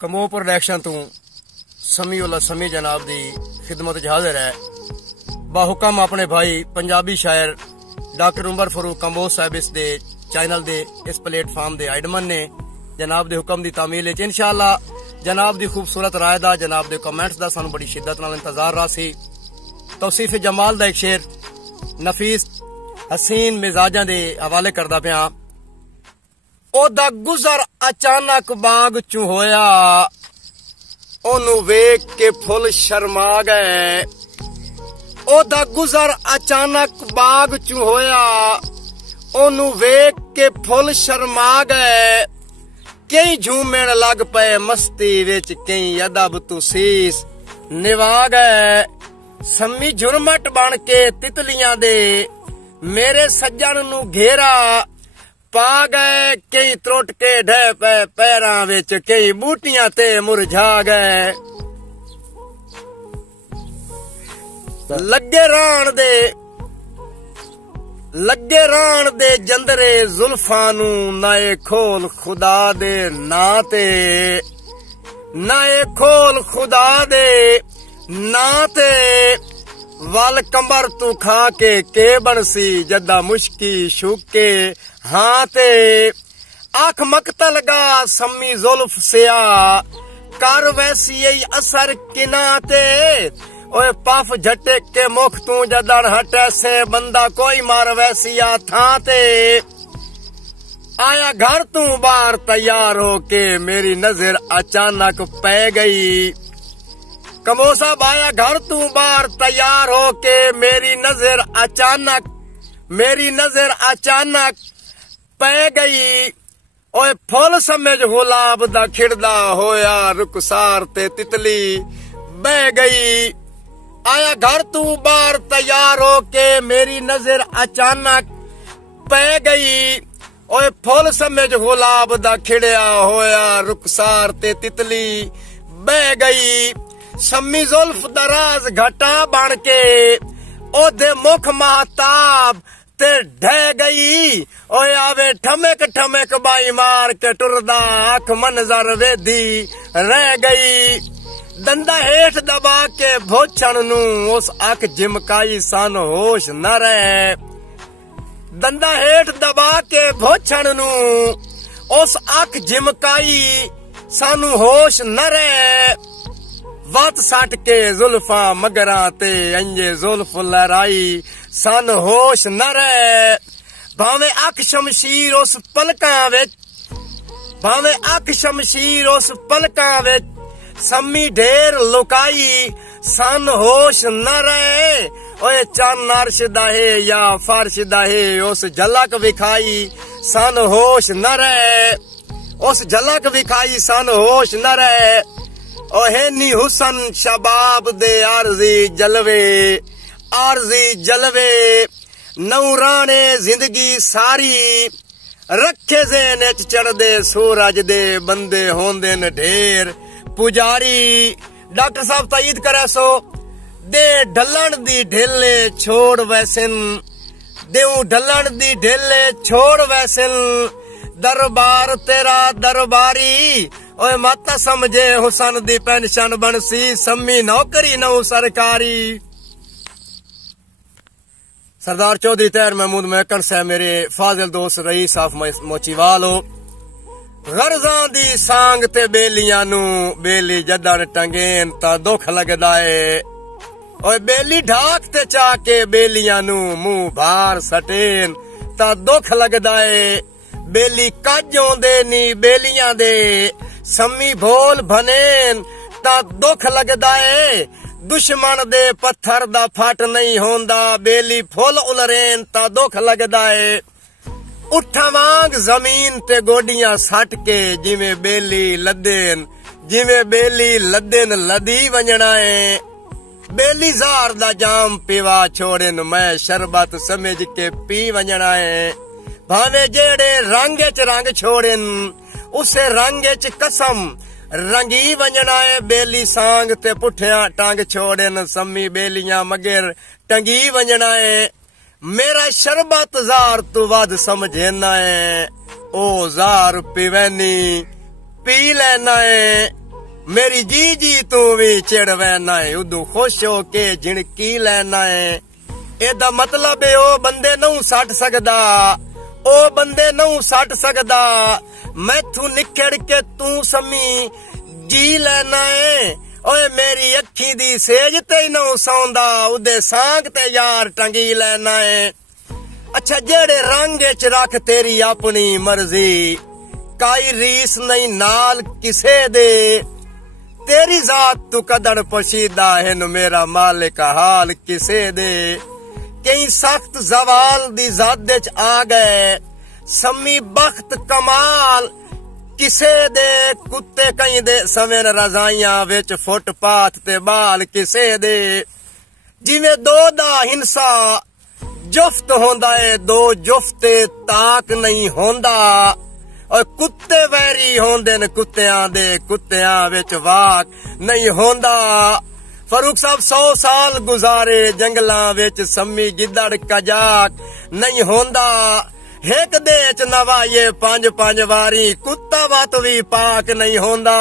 कमो प्रोडक्शन तू समी उल्ला समी जनाब दी खिदमत हाजिर है। बाहुकम अपने भाई पंजाबी शायर डॉक्टर उमर फरूक कंबोज साहब इस दे चैनल दे इस प्लेटफॉर्म दे आइडमन ने जनाब दे हुक्म दी तामील च इंशाअल्लाह जनाब दी खूबसूरत राय दा जनाब दे कमेंट्स दा सानू बड़ी शिद्दत नाल इंतजार रहा सी। तौसीफ जमाल दा एक शेर नफीस हसीन मिजाजां दे हवाले करदा पिया। ओदा गुजर अचानक बाग चू होया, ओनू वेख के फुल शर्मा गए। ओदा गुजर अचानक बाग चू होया, ओनू वेख के फुल शर्मा गए। कई झूमण लग पे मस्ती विच, कई अदब तू सीस निवा गए। सम्मी झुरमट बन के तितलियां दे मेरे सज्जन नू घेरा पा गए। कई त्रुट के ढह पे पैरां विच, कई बूटियां ते मुरझा गए। लगे राण दे जंदरे जुल्फां नू नाए खोल खुदा दे नां ते, नाए खोल खुदा दे नां ते। वल कंबर तू खा के बनसी जदा मुश्की शुके हाँ ते। आख मकतल गा सम्मी जुल्फ सिया, कर वैसी असर किना ते। ओए पफ झटे के मुख तू जदन हटे से, बंदा कोई मार वैसिया था ते। आया घर तू बाहर तैयार हो के, मेरी नजर अचानक पै गई। कमो साहब आया घर तू बाहर तैयार हो के, मेरी नजर अचानक पै गई। ओए फुल समझ गुलाब दा खिड़दा होया, रुखसार ते तितली बह गई। आया घर तू बाहर तैयार हो के, मेरी नजर अचानक पै गई। ओए फुल समझ गुलाब दा खिड़या होया, रुखसार ते तितली बह गई। सम्मी जुल्फ दराज घटा बन के, ओदे मुख महताब ते ढह गई। ओए आवे ठमक ठमक बाई मार के टुरदा, अख मंजर वेदी रह गई। दंदा हेठ दबा के भोचन नू उस अख झिमकाई, सन होश न रहे। दंदा हेठ दबा के भोचन नू उस अख झिमकाई, सानू होश न रहे। वत सट के जुल्फा मगरा ते, अंजे जुल्फ लहराई, सन होश न रहे। भावे अख शमशीर उस पलकां विच, भावे अख शमशीर उस पलकां विच, सम्मी ढेर लुकाई, सन होश न रहे। ओए चन अर्श दाहे या फर्श दाहे, उस झलक विखाई, सन होश न रहे। उस झलक विखाई, सन होश न रहे। ओहे नी हुसन शबाब दे आरजी जलवे, नौराने जिंदगी सारी। रखे ज़हन च चढ़दे सूरज दे, बंदे होंदे न ढेर पुजारी। डॉक्टर साहब तायीद करे सो, दे ढलन दी ढेले छोड़ वैसन, देऊ ढलन दी ढेले छोड़ वैसन। दरबार तेरा दरबारी, ओए मत समझे हुसन दी पेंशन बनसी, सम्मी नौकरी नौ सरकारी। सरदार चौधरी तैर महमूद महकन साहब मेरे फाजिल दोस्त रईस साफ मोचीवाल हो। गर्जां दी सांग ते बेलियां नू, बेली जदन टंगेन ता दुख लगदा है। ओए बेली ढाक ते चा के बेलियां नू, मुंह भार सटेन ता दुख लगदा है। बेली काजों दे नी बेलियां दे, सम्मी भोल भनेन ता दुख लगदा है। दुश्मन दे पत्थर दा फट नहीं होंदा, बेली फुल उलरेन ता दुख लगदा है। उठा वांग जमीन ते गोडियां सट के, जिवें बेली लदेन लदी वंजना है। बेली जार दा जाम पीवा छोड़न, मैं शरबत समझ के पी वंजना है। भावे जेड़े रंग च रंग छोड़न, उसे रंग च कसम रंगी वंजना है। बेली सांग ते पुठिया टंग छोड़न, सम्मी बेलियां मगर टंगी वंजना है। मेरा शरबत जार तू वध समझेना है, ओ जार पीवैनी पी लेना है। मेरी जी जी तू भी चिड़ वैना है उदू खुश हो के जिणकी लैना है। एदा मतलब है ओ बंदे नू सट सकदा, ओ बंदे नू सट सकदा, मैथू निखड़ के तू समी जी लैना है। ओए मेरी अखी दी सेज ते नू सौंदा उदे सांग ते यार टंगी लैना है। अच्छा जेड़े रंग च रख तेरी अपनी मर्जी, काई रीस नहीं नाल किसे दे, तेरी जात तू कदड़ पशीदा है नु मेरा मालिक हाल किसे दे। कई सख्त जवाल दी जादे च आ गए, समी बख्त कमाल किसे दे, कुत्ते कई दे सवेन रजाइयां विच फुटपाथ ते बाल किसे दे। जिवें दो दा हिंसा जुफ्त होंदा है, दो जुफ्ते ताक नहीं होंदा, और कुत्ते वैरी होंदे न कुत्तियां दे, कुत्तियां विच वाक नहीं होंदा। फरूक साहब 100 साल गुजारे जंगलां विच, सम्मी गिदड़ कजाक नहीं होंदा। हिक दे च नवाइए 5-5 वारी, कुत्ता वत भी पाक नहीं होंदा।